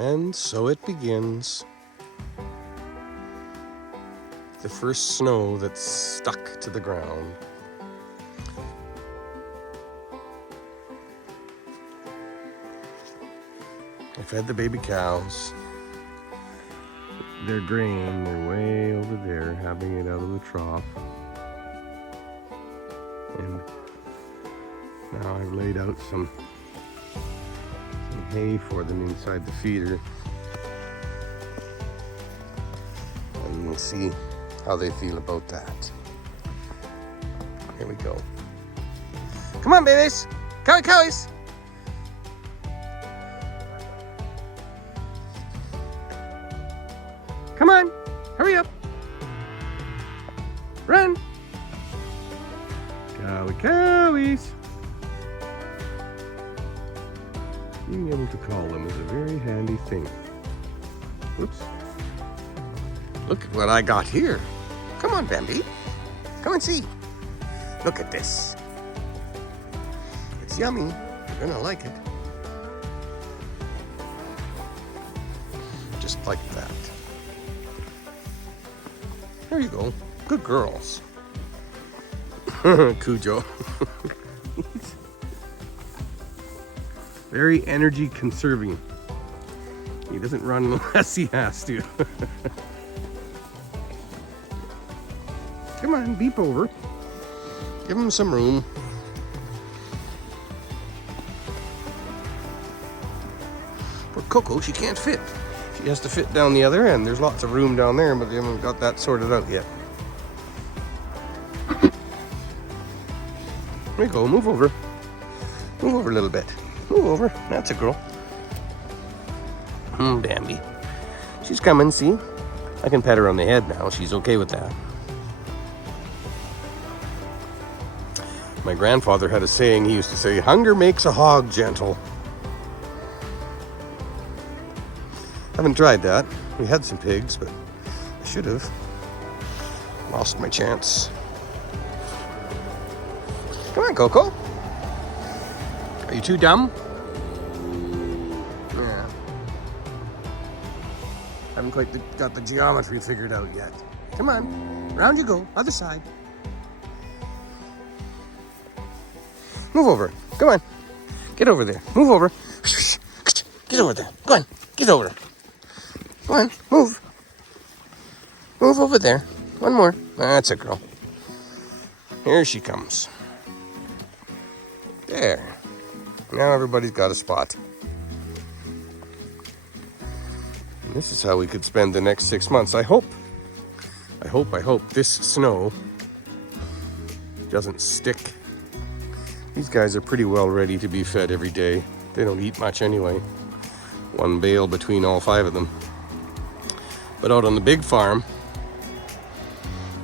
And so it begins. The first snow that's stuck to the ground. I fed the baby cows. Their grain, they're way over there, having it out of the trough. And now I've laid out some hay for them inside the feeder. And we'll see how they feel about that. Here we go. Come on, babies! Cowies! Come on, hurry up. Run. Cowies. Being able to call them is a very handy thing. Oops. Look at what I got here. Come on, Bambi. Come and see. Look at this. It's yummy. You're gonna like it. Just like that. There you go. Good girls. Cujo. Very energy conserving. He doesn't run unless he has to. Come on, beep over. Give him some room. Poor Coco, she can't fit. She has to fit down the other end. There's lots of room down there, but they haven't got that sorted out yet. There you go, move over. Move over a little bit. Move over, that's a girl. Bambi. She's coming, see? I can pet her on the head now, she's okay with that. My grandfather had a saying, he used to say, hunger makes a hog gentle. Haven't tried that. We had some pigs, but I should have. Lost my chance. Come on, Coco. Are you too dumb? Yeah. Haven't quite got the geometry figured out yet. Come on, round you go, other side. Move over, come on. Get over there, move over. Get over there, go on, get over there. Come on, move. Move over there, one more. That's a girl. Here she comes. There. Now everybody's got a spot. And this is how we could spend the next 6 months. I hope this snow doesn't stick. These guys are pretty well ready to be fed every day. They don't eat much anyway. One bale between all 5 of them. But out on the big farm,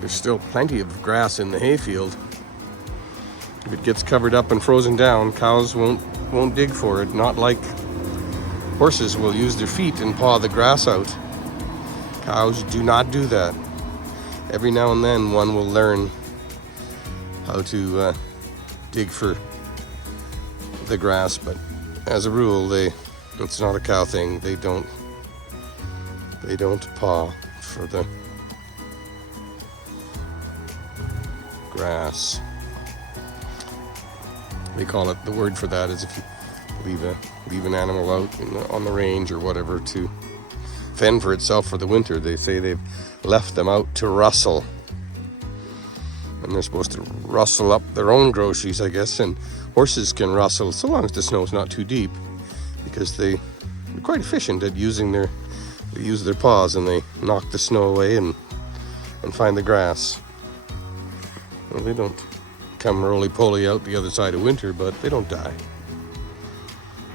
there's still plenty of grass in the hayfield. If it gets covered up and frozen down, cows won't dig for it. Not like horses will use their feet and paw the grass out. Cows do not do that. Every now and then one will learn how to dig for the grass, but as a rule, it's not a cow thing. They don't paw for the grass. They call it, the word for that is if you leave an animal out on the range or whatever to fend for itself for the winter. They say they've left them out to rustle. And they're supposed to rustle up their own groceries, I guess, and horses can rustle so long as the snow's not too deep, because they're quite efficient at they use their paws and they knock the snow away and find the grass. Well, they don't come roly-poly out the other side of winter, but they don't die,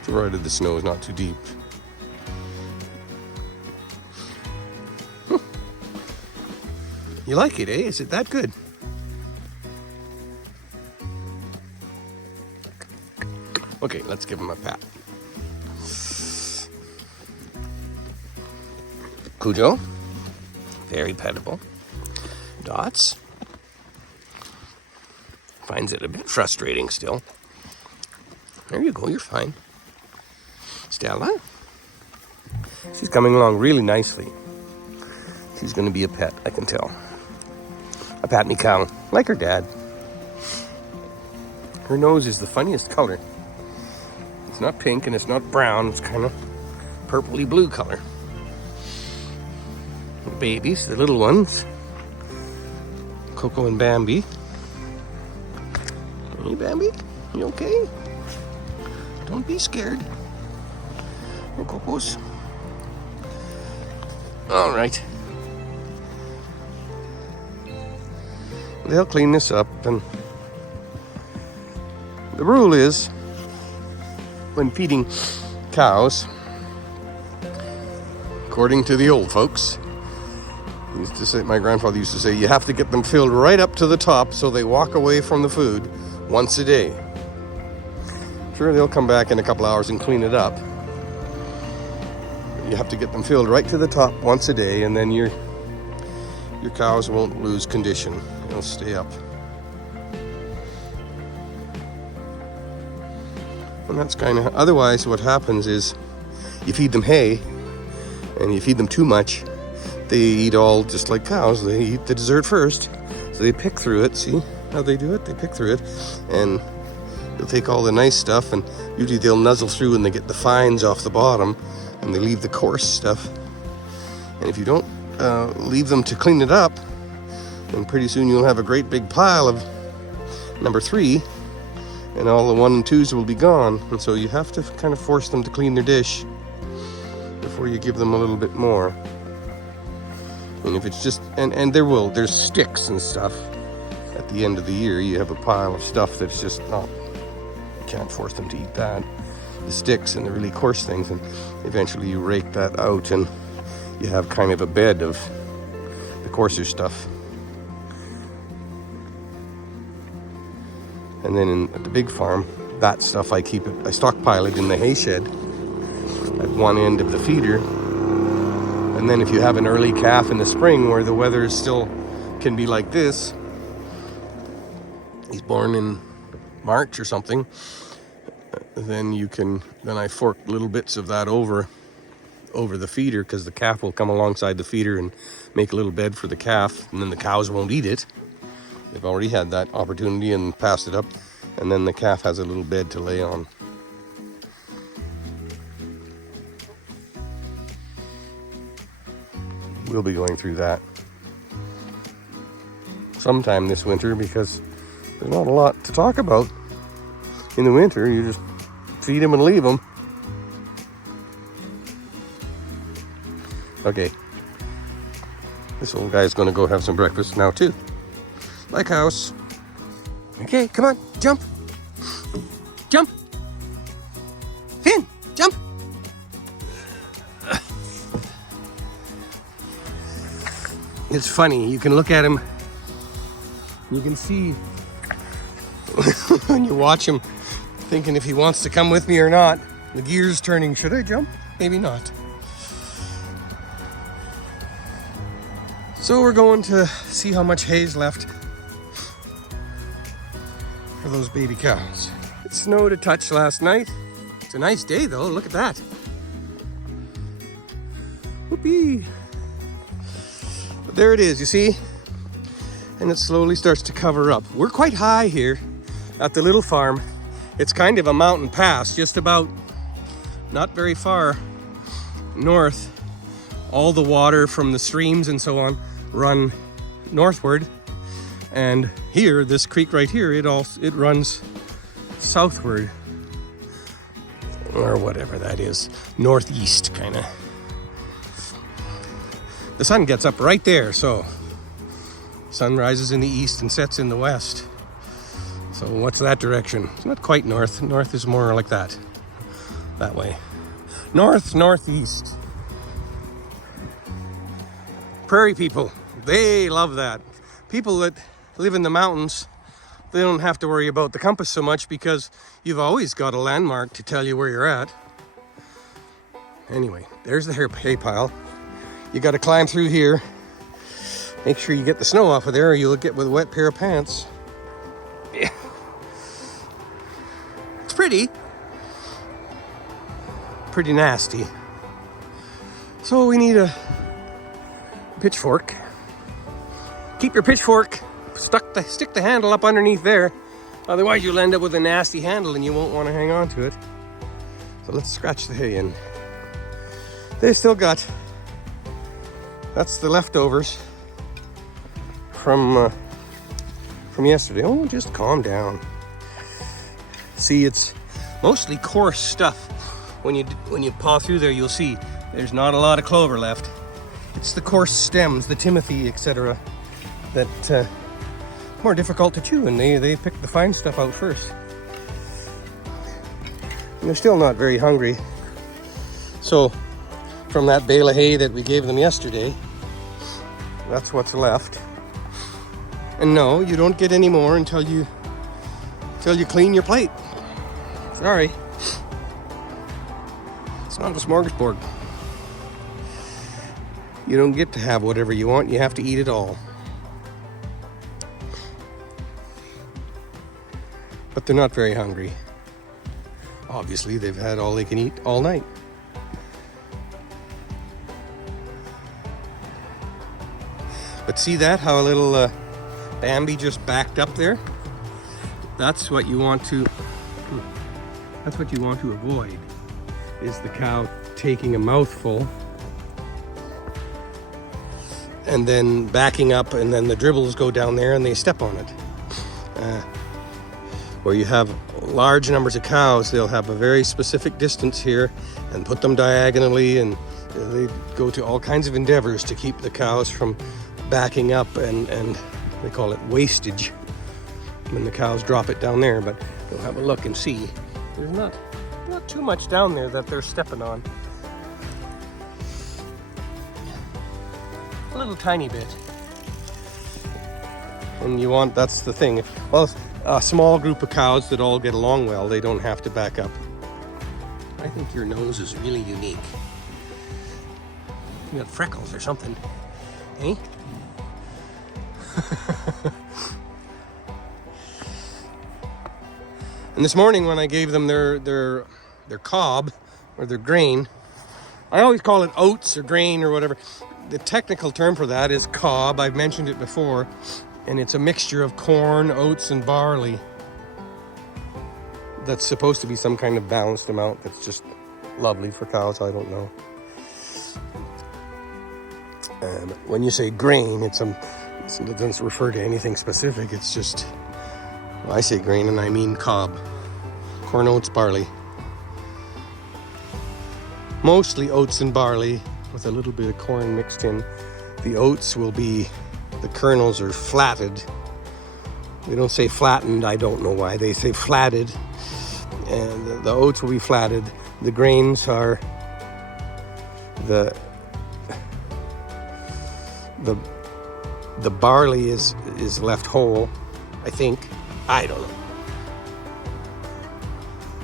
provided the snow is not too deep. You like it, eh? Is it that good? Okay, let's give him a pat. Cujo, very pettable. Dots finds it a bit frustrating still. There you go, you're fine. Stella, She's coming along really nicely. She's going to be a pet, I can tell. A Patney cow, like her dad. Her nose is the funniest color. It's not pink and it's not brown. It's kind of purpley blue color. The babies, the little ones. Coco and Bambi. Hey, Bambi, you okay? Don't be scared. Hey, Cocos. All right. They'll clean this up, and the rule is when feeding cows, according to the old folks, used to say, my grandfather used to say, you have to get them filled right up to the top so they walk away from the food once a day. Sure, they'll come back in a couple hours and clean it up. You have to get them filled right to the top once a day, and then your cows won't lose condition. They'll stay up. And that's kind of, otherwise what happens is you feed them hay, and you feed them too much, they eat all, just like cows, they eat the dessert first. So they pick through it. See how they do it? They pick through it, and they'll take all the nice stuff, and usually they'll nuzzle through and they get the fines off the bottom, and they leave the coarse stuff. And if you don't leave them to clean it up, then pretty soon you'll have a great big pile of number 3, and all the 1 and 2s will be gone. And so you have to kind of force them to clean their dish before you give them a little bit more. And if it's just, and there's sticks and stuff at the end of the year. You have a pile of stuff that's just not, you can't force them to eat that. The sticks and the really coarse things, and eventually you rake that out and you have kind of a bed of the coarser stuff. And then at the big farm, that stuff I stockpile it in the hay shed at one end of the feeder. And then if you have an early calf in the spring where the weather still can be like this, he's born in March or something, then I fork little bits of that over the feeder, because the calf will come alongside the feeder and make a little bed for the calf, and then the cows won't eat it. They've already had that opportunity and passed it up, and then the calf has a little bed to lay on. We'll be going through that sometime this winter, because there's not a lot to talk about. In the winter, you just feed them and leave them. Okay. This old guy's going to go have some breakfast now too. Like house. Okay, come on, jump. Jump. Finn, jump. It's funny, you can look at him, you can see when you watch him, thinking if he wants to come with me or not. The gears turning, should I jump? Maybe not. So we're going to see how much hay's left for those baby cows. It snowed a touch last night. It's a nice day though, look at that. Whoopee. But there it is, you see? And it slowly starts to cover up. We're quite high here at the little farm. It's kind of a mountain pass, just about not very far north. All the water from the streams and so on run northward. And here, this creek right here, it runs southward, or whatever that is, northeast kind of. The sun gets up right there, so sun rises in the east and sets in the west. So what's that direction? It's not quite north. North is more like that way. North, northeast. Prairie people, they love that. People that live in the mountains, they don't have to worry about the compass so much, because you've always got a landmark to tell you where you're at. Anyway, there's the hay pile. You got to climb through here. Make sure you get the snow off of there, or you'll get with a wet pair of pants. Yeah. It's pretty nasty. So we need a pitchfork. Keep your pitchfork stick the handle up underneath there. Otherwise you'll end up with a nasty handle and you won't want to hang on to it. So let's scratch the hay in. They still got, that's the leftovers from yesterday. Oh, just calm down. See, it's mostly coarse stuff. When you paw through there, you'll see there's not a lot of clover left. It's the coarse stems, the timothy, etc., that more difficult to chew, and they pick the fine stuff out first. And they're still not very hungry. So from that bale of hay that we gave them yesterday, that's what's left. And no, you don't get any more until you clean your plate. Sorry. It's not a smorgasbord. You don't get to have whatever you want, you have to eat it all. But they're not very hungry. Obviously, they've had all they can eat all night. But see that, how a little Bambi just backed up there? That's what you want to avoid, is the cow taking a mouthful and then backing up, and then the dribbles go down there and they step on it. Where you have large numbers of cows, they'll have a very specific distance here and put them diagonally, and they go to all kinds of endeavors to keep the cows from backing up, and they call it wastage when the cows drop it down there. But we'll have a look and see. There's not too much down there that they're stepping on. A little tiny bit. And you want, that's the thing. Well, a small group of cows that all get along well, they don't have to back up. I think your nose is really unique. You got freckles or something, eh? And this morning when I gave them their cob or their grain, I always call it oats or grain or whatever. The technical term for that is cob. I've mentioned it before, and it's a mixture of corn, oats, and barley. That's supposed to be some kind of balanced amount that's just lovely for cows. I don't know. When you say grain, it doesn't refer to anything specific. It's just, well, I say grain and I mean cob. Corn, oats, barley. Mostly oats and barley with a little bit of corn mixed in. The oats will be, the kernels are flatted. They don't say flattened, I don't know why. They say flatted. And the oats will be flatted. The grains are the barley is left whole, I think. I don't know.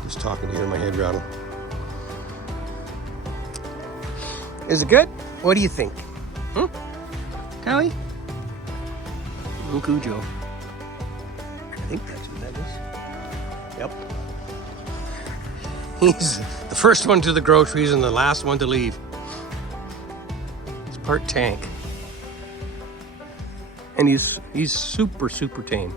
Just talking to hear my head rattle. Is it good? What do you think? Callie? Little Cujo. I think that's what that is. Yep. He's the first one to the groceries and the last one to leave. He's part tank. And he's super, super tame.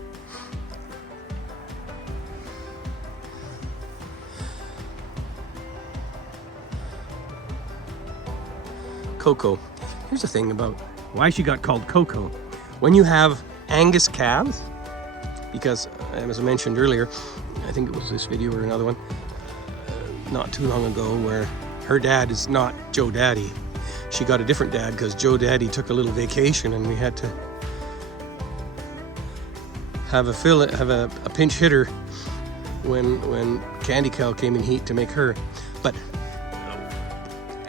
Coco. Here's the thing about why she got called Coco. When you have Angus calves, because as I mentioned earlier, I think it was this video or another one, not too long ago, where her dad is not Joe Daddy. She got a different dad because Joe Daddy took a little vacation and we had to have a pinch hitter when Candy Cow came in heat to make her. But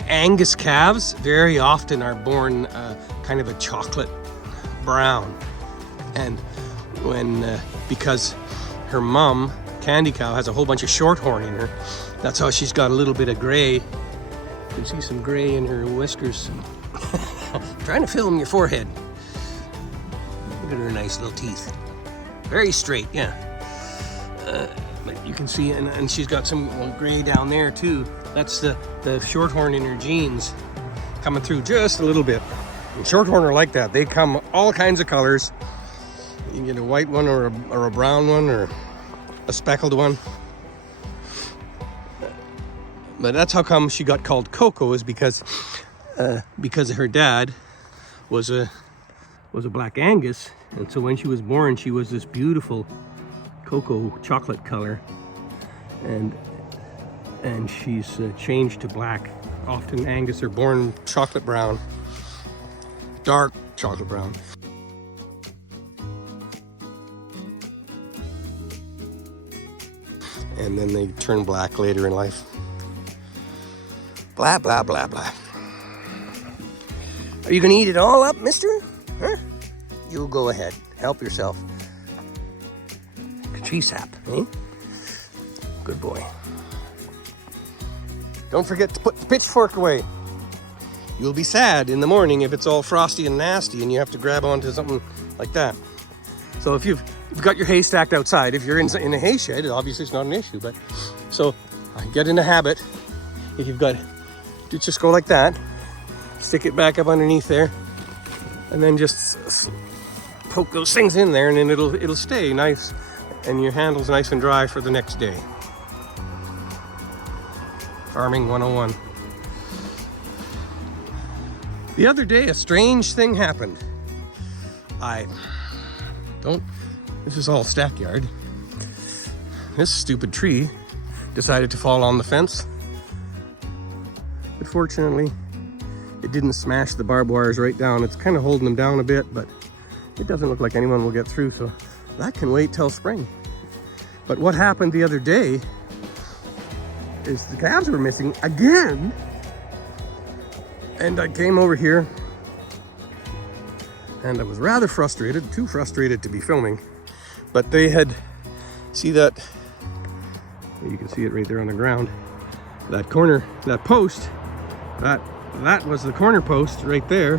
Angus calves very often are born kind of a chocolate brown, and because her mom, Candy Cow, has a whole bunch of shorthorn in her, that's how she's got a little bit of gray. You can see some gray in her whiskers. Trying to film your forehead. Look at her nice little teeth. Very straight, yeah. But you can see, and she's got some gray down there too. That's the shorthorn in her genes. coming through just a little bit. And shorthorn are like that. They come all kinds of colors. You can get a white one or a brown one or a speckled one. But that's how come she got called Coco, is because her dad was a Black Angus, and so when she was born, she was this beautiful cocoa chocolate color, and she's changed to black. Often Angus are born chocolate brown, dark chocolate brown. And then they turn black later in life. Blah, blah, blah, blah. Are you gonna eat it all up, mister? Huh? You go ahead, help yourself. Tree sap, eh? Good boy. Don't forget to put the pitchfork away. You'll be sad in the morning if it's all frosty and nasty and you have to grab onto something like that. So if you've got your hay stacked outside, if you're in a hay shed, obviously it's not an issue, but so get in the habit. If you've got, just go like that, stick it back up underneath there, and then just poke those things in there, and then it'll stay nice, and your handle's nice and dry for the next day. Farming 101. The other day, a strange thing happened. This is all stack yard. This stupid tree decided to fall on the fence. But fortunately, it didn't smash the barbed wires right down. It's kind of holding them down a bit, but it doesn't look like anyone will get through, so that can wait till spring. But what happened the other day is the calves were missing again. And I came over here and I was rather frustrated, too frustrated to be filming. But they had, see that, you can see it right there on the ground. That corner, that post, that was the corner post right there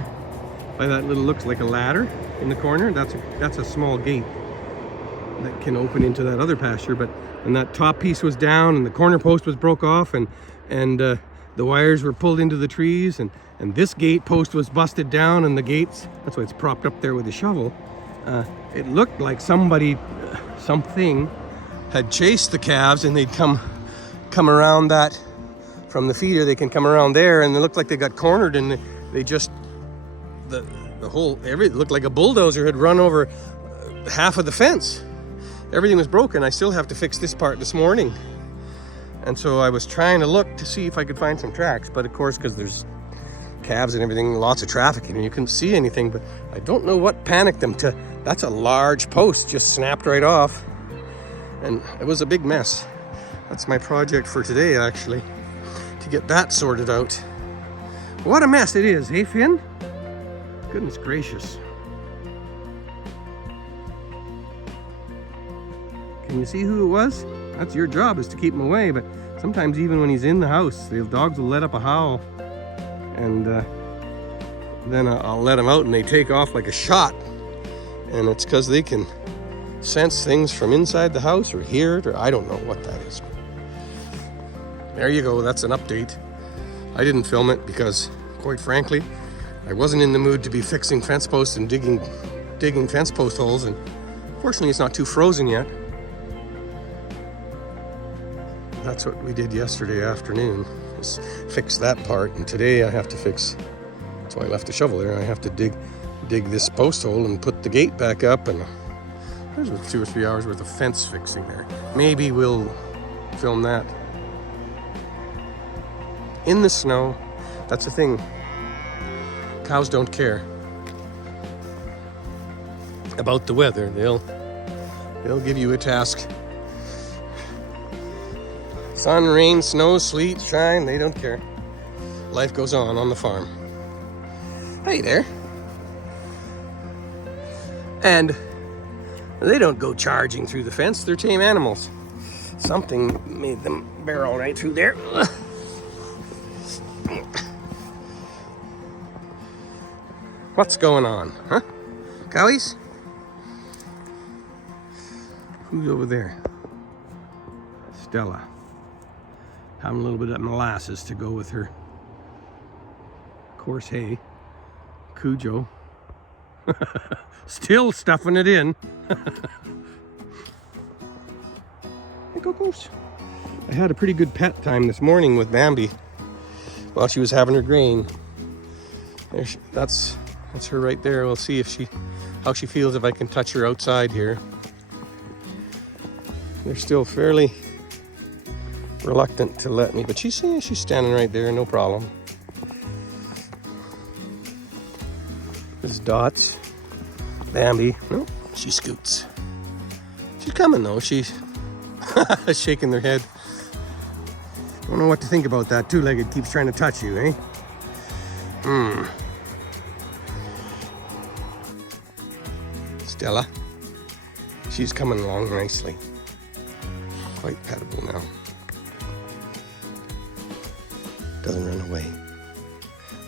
by that little, looks like a ladder in the corner. That's a small gate that can open into that other pasture, and that top piece was down and the corner post was broke off, and the wires were pulled into the trees, and this gate post was busted down, and the gates, that's why it's propped up there with a shovel. It looked like something had chased the calves, and they'd come around that from the feeder. They can come around there, and it looked like they got cornered, and they just it looked like a bulldozer had run over half of the fence. Everything was broken. I still have to fix this part this morning, and so I was trying to look to see if I could find some tracks, but of course, because there's calves and everything, lots of traffic, and you couldn't see anything. But I don't know what panicked them to, that's a large post just snapped right off, and it was a big mess. That's my project for today, actually, to get that sorted out. What a mess it is, hey Finn? Goodness gracious. Can you see who it was? That's your job, is to keep him away, but sometimes even when he's in the house, the dogs will let up a howl, and then I'll let them out and they take off like a shot, and it's because they can sense things from inside the house or hear it, or I don't know what that is. There you go, that's an update. I didn't film it because, quite frankly, I wasn't in the mood to be fixing fence posts and digging fence post holes, and fortunately it's not too frozen yet. That's what we did yesterday afternoon, is fix that part, and today I have to fix, that's why I left the shovel there, I have to dig this post hole and put the gate back up, and there's 2 or 3 hours worth of fence fixing there. Maybe we'll film that in the snow. That's the thing, cows don't care about the weather. They'll give you a task. Sun, rain, snow, sleet, shine, they don't care. Life goes on the farm. Hey there. And they don't go charging through the fence, they're tame animals. Something made them barrel right through there. What's going on, huh? Cowies? Who's over there? Stella. Having a little bit of molasses to go with her coarse hay. Cujo. Still stuffing it in. Hey, Cocos. I had a pretty good pet time this morning with Bambi while she was having her grain. That's her right there. We'll see if how she feels if I can touch her outside here. They're still fairly reluctant to let me, but she's standing right there, no problem. This is Dots. Bambi. No, she scoots. She's coming though. She's shaking their head. Don't know what to think about that. Two-legged keeps trying to touch you, eh? Stella. She's coming along nicely. Quite pettable now. Doesn't run away.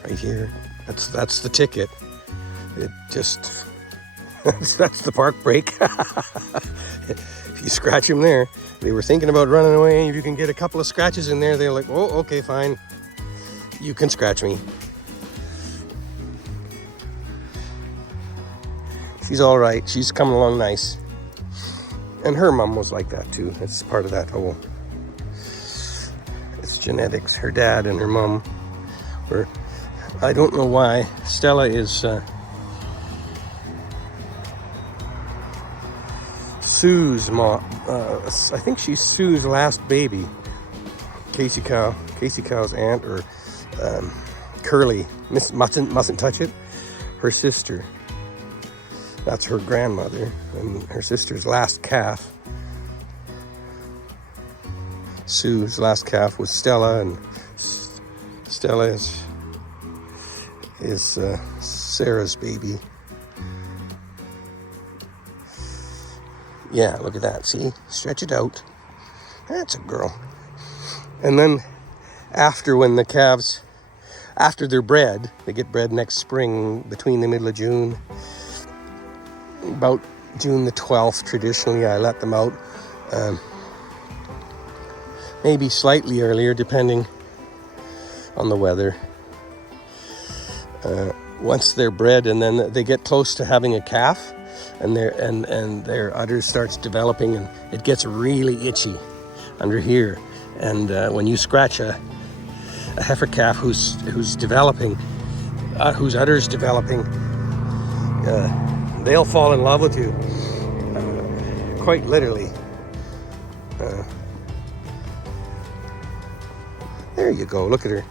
Right here. That's the ticket. It just that's the park break. If you scratch them there, they were thinking about running away. If you can get a couple of scratches in there, they're like, oh, okay, fine. You can scratch me. She's all right. She's coming along nice. And her mom was like that too. It's part of that whole, it's genetics. Her dad and her mom were, I don't know why. Stella is Sue's mom. I think she's Sue's last baby. Casey Cow's aunt, or Curly, mustn't touch it. Her sister. That's her grandmother, and her sister's last calf. Sue's last calf was Stella, and Stella is Sarah's baby. Yeah, look at that. See? Stretch it out. That's a girl. And then when the calves, after they're bred, they get bred next spring between the middle of June. About June the 12th, traditionally, I let them out. Maybe slightly earlier, depending on the weather. Once they're bred, and then they get close to having a calf, and their udder starts developing, and it gets really itchy under here. And when you scratch a heifer calf who's developing, whose udder's developing, they'll fall in love with you, quite literally. There you go. Look at her.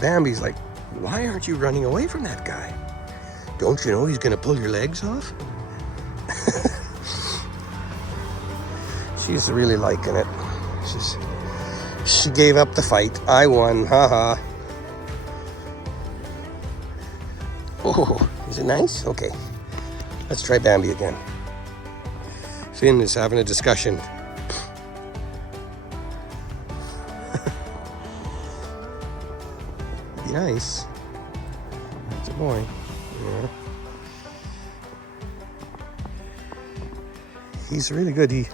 Bambi's like, why aren't you running away from that guy? Don't you know he's going to pull your legs off? She's really liking it. She gave up the fight. I won. Haha. Oh, is it nice? Okay. Let's try Bambi again. Finn is having a discussion. Be nice. That's a boy. Yeah. He's really good. He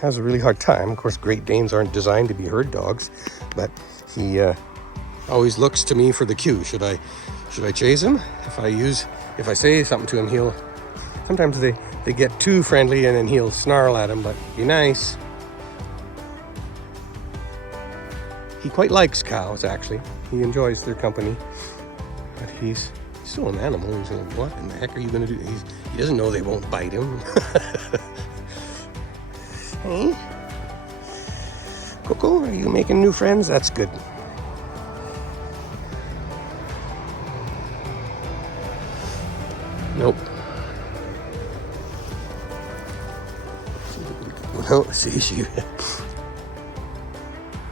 has a really hard time. Of course, Great Danes aren't designed to be herd dogs, but he always looks to me for the cue. Should I chase him? If I say something to him, sometimes they get too friendly and then he'll snarl at him, but be nice. He quite likes cows, actually. He enjoys their company, but he's still an animal. He's like, what in the heck are you going to do? He doesn't know they won't bite him. Hey? Coco, are you making new friends? That's good. Nope. No, see,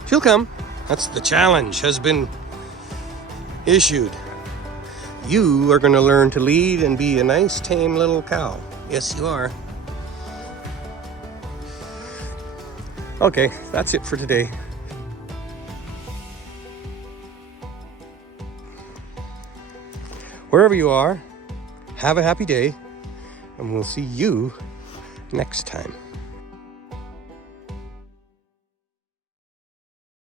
she'll come. That's the challenge has been issued. You are going to learn to lead and be a nice, tame little cow. Yes, you are. Okay, that's it for today. Wherever you are, have a happy day, and we'll see you next time.